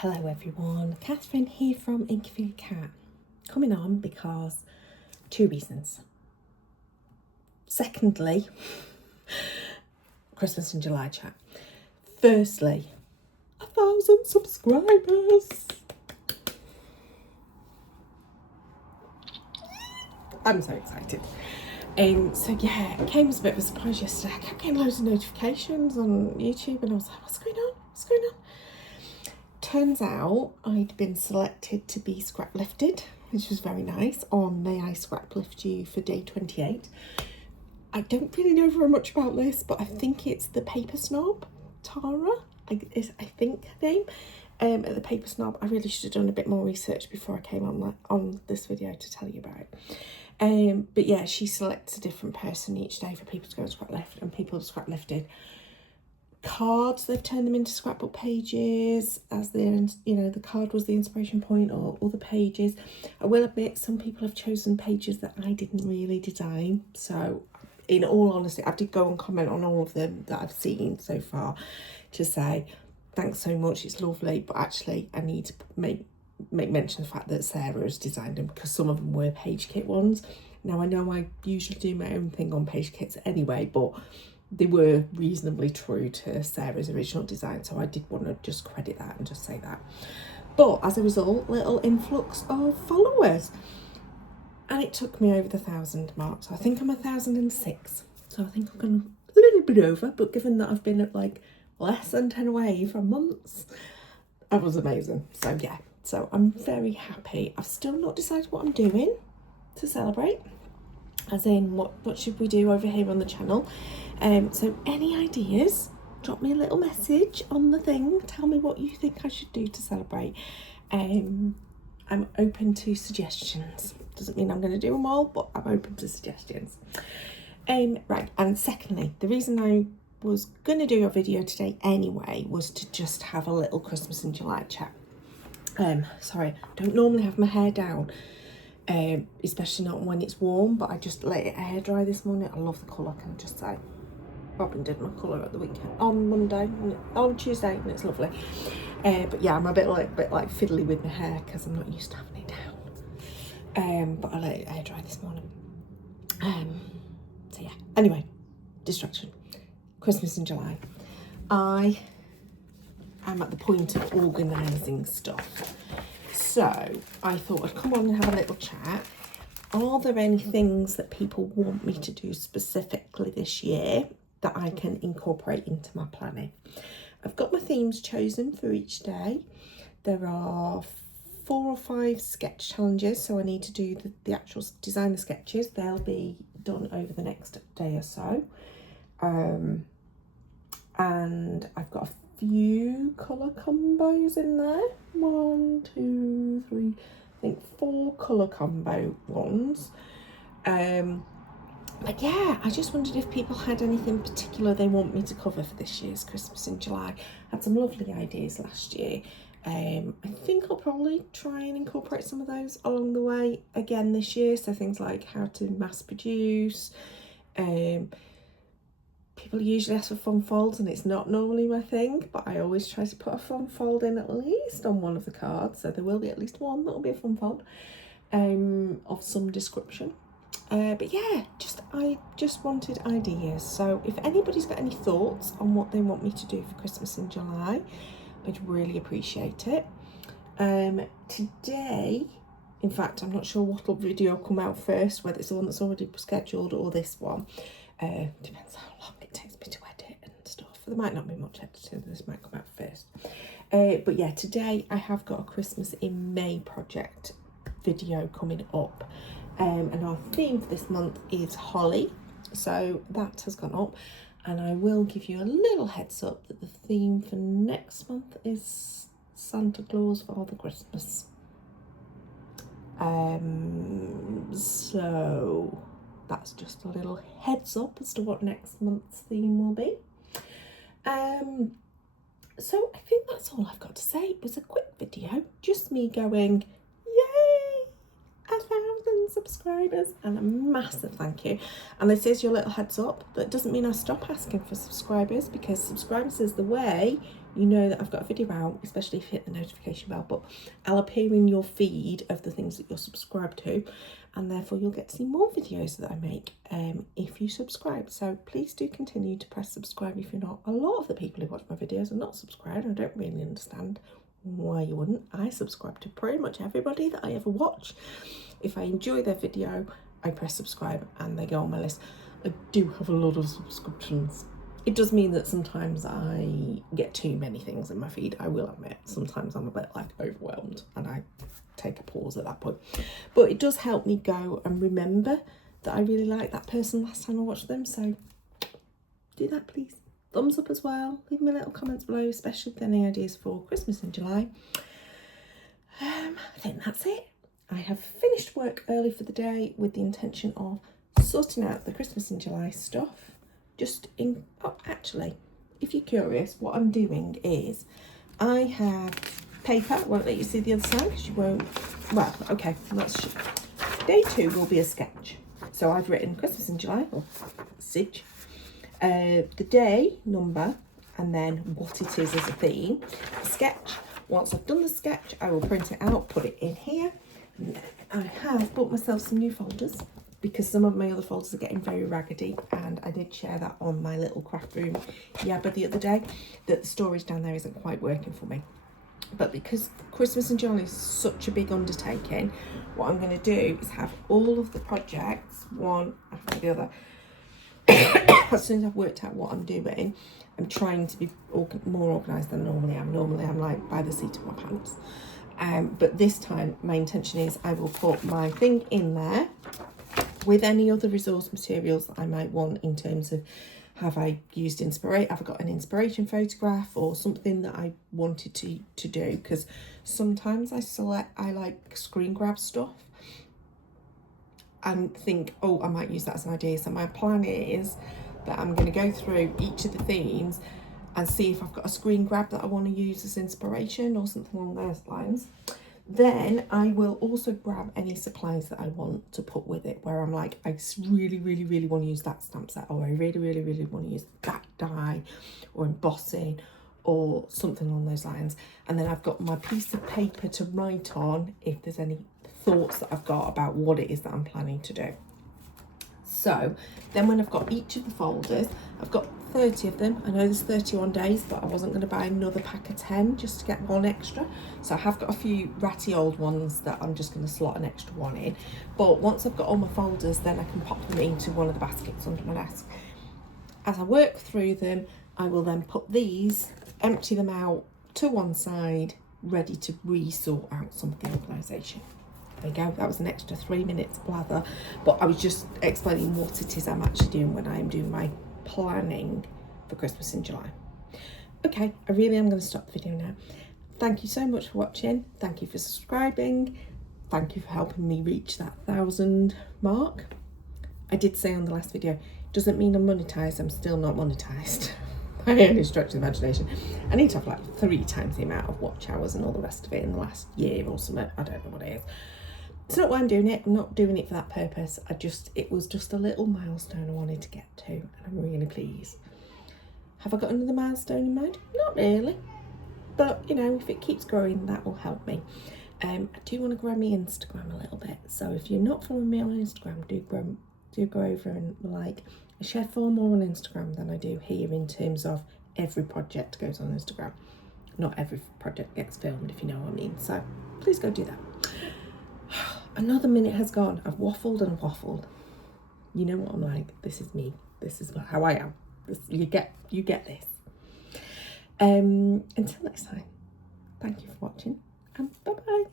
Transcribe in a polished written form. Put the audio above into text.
Hello everyone, Catherine here from Inky Cat. Coming on because two reasons. Secondly, Christmas in July chat. Firstly, 1,000 subscribers. I'm so excited. So yeah, it came as a bit of a surprise yesterday. I kept getting loads of notifications on YouTube and I was like, what's going on? What's going on? Turns out I'd been selected to be scrap lifted, which was very nice, on May I Scrap Lift You for day 28. I don't really know very much about this, but I think it's the Paper Snob, Tara, I think her name, at the Paper Snob. I really should have done a bit more research before I came on this video to tell you about it. But yeah, she selects a different person each day for people to go and scrap lift, and people have scrap lifted cards. They've turned them into scrapbook pages as the card was the inspiration point, or the pages. I will admit some people have chosen pages that I didn't really design, so in all honesty I did go and comment on all of them that I've seen so far to say thanks so much, it's lovely, but actually I need to make mention of the fact that Sarah has designed them, because some of them were page kit ones. Now I know I usually do my own thing on page kits anyway, but they were reasonably true to Sarah's original design, so I did want to just credit that and just say that. But as a result, little influx of followers, and it took me over the 1,000 mark. So I think I'm 1,006. So I think I'm going a little bit over, but given that I've been at like less than 10 away for months, that was amazing. So yeah, so I'm very happy. I've still not decided what I'm doing to celebrate, as in what should we do over here on the channel. So any ideas, drop me a little message on the thing, tell me what you think I should do to celebrate. I'm open to suggestions. Doesn't mean I'm going to do them all, but I'm open to suggestions. Right, and secondly, the reason I was going to do a video today anyway was to just have a little Christmas in July chat. Sorry, I don't normally have my hair down, especially not when it's warm, but I just let it air dry this morning. I love the colour, can I just say. Robin did my colour at the weekend on Tuesday, and it's lovely. But yeah, I'm a bit like fiddly with my hair because I'm not used to having it down. But I let it air dry this morning. So yeah. Anyway, distraction. Christmas in July. I am at the point of organising stuff. So I thought I'd come on and have a little chat. Are there any things that people want me to do specifically this year that I can incorporate into my planning? I've got my themes chosen for each day. There are 4 or 5 sketch challenges, so I need to do the actual design the sketches. They'll be done over the next day or so. And I've got a few colour combos in there. 1, 2, 3, I think 4 colour combo ones. But yeah, I just wondered if people had anything particular they want me to cover for this year's Christmas in July. I had some lovely ideas last year. I think I'll probably try and incorporate some of those along the way again this year. So things like how to mass produce. People usually ask for fun folds, and it's not normally my thing, but I always try to put a fun fold in at least on one of the cards. So there will be at least one that will be a fun fold of some description. But yeah, I just wanted ideas. So if anybody's got any thoughts on what they want me to do for Christmas in July, I'd really appreciate it. Today, in fact, I'm not sure what video will come out first, whether it's the one that's already scheduled or this one. Depends how long it takes me to edit and stuff. There might not be much editing, this might come out first. But yeah, today I have got a Christmas in May project video coming up. And our theme for this month is holly, so that has gone up, and I will give you a little heads up that the theme for next month is Santa Claus Father Christmas. So that's just a little heads up as to what next month's theme will be. So I think that's all I've got to say. It was a quick video, just me going, yay, 1,000 subscribers, and a massive thank you. And this is your little heads up, but it doesn't mean I stop asking for subscribers, because subscribers is the way you know that I've got a video out, especially if you hit the notification bell. But I'll appear in your feed of the things that you're subscribed to, and therefore you'll get to see more videos that I make if you subscribe. So please do continue to press subscribe if you're not. A lot of the people who watch my videos are not subscribed. I don't really understand why you wouldn't. I subscribe to pretty much everybody that I ever watch. If I enjoy their video, I press subscribe and they go on my list. I do have a lot of subscriptions. It does mean that sometimes I get too many things in my feed, I will admit. Sometimes I'm a bit like overwhelmed and I take a pause at that point. But it does help me go and remember that I really liked that person last time I watched them. So do that, please. Thumbs up as well. Leave me little comments below, especially with any ideas for Christmas in July. I think that's it. I have finished work early for the day with the intention of sorting out the Christmas in July stuff. Actually, if you're curious, what I'm doing is I have paper. I won't let you see the other side because you won't. Well, okay, day 2 will be a sketch. So I've written Christmas in July, or SIG, the day number, and then what it is as a theme. Sketch. Once I've done the sketch, I will print it out, put it in here. I have bought myself some new folders because some of my other folders are getting very raggedy, and I did share that on my little craft room yabba the other day, that the storage down there isn't quite working for me. But because Christmas in July is such a big undertaking, what I'm going to do is have all of the projects, one after the other. As soon as I've worked out what I'm doing, I'm trying to be more organised than normally am. Normally I'm like by the seat of my pants. But this time my intention is I will put my thing in there with any other resource materials that I might want, in terms of, have I got an inspiration photograph or something that I wanted to do, because sometimes I like screen grab stuff and think, oh, I might use that as an idea. So my plan is that I'm going to go through each of the themes and see if I've got a screen grab that I want to use as inspiration or something along those lines. Then I will also grab any supplies that I want to put with it, where I'm like, I really, really, really want to use that stamp set, or I really, really, really want to use that die or embossing or something along those lines. And then I've got my piece of paper to write on if there's any thoughts that I've got about what it is that I'm planning to do. So then when I've got each of the folders, I've got 30 of them. I know there's 31 days, but I wasn't going to buy another pack of 10 just to get one extra. So I have got a few ratty old ones that I'm just going to slot an extra one in. But once I've got all my folders, then I can pop them into one of the baskets under my desk. As I work through them, I will then put these, empty them out to one side, ready to re-sort out some of the organisation. There you go, that was an extra 3 minutes blather, but I was just explaining what it is I'm actually doing when I'm doing my planning for Christmas in July. Okay, I really am going to stop the video now. Thank you so much for watching. Thank you for subscribing. Thank you for helping me reach that 1,000 mark. I did say on the last video, doesn't mean I'm monetized. I'm still not monetized. I only stretch the imagination. I need to have like 3 times the amount of watch hours and all the rest of it in the last year or something. I don't know what it is. It's not why I'm doing it. I'm not doing it for that purpose. It was just a little milestone I wanted to get to, and I'm really pleased. Have I got another milestone in mind? Not really. But, you know, if it keeps growing, that will help me. I do want to grow my Instagram a little bit. So if you're not following me on Instagram, do go over and like. I share far more on Instagram than I do here, in terms of every project goes on Instagram. Not every project gets filmed, if you know what I mean. So please go do that. Another minute has gone. I've waffled and waffled. You know what I'm like. This is me. This is how I am. You get this. Until next time, thank you for watching, and bye bye.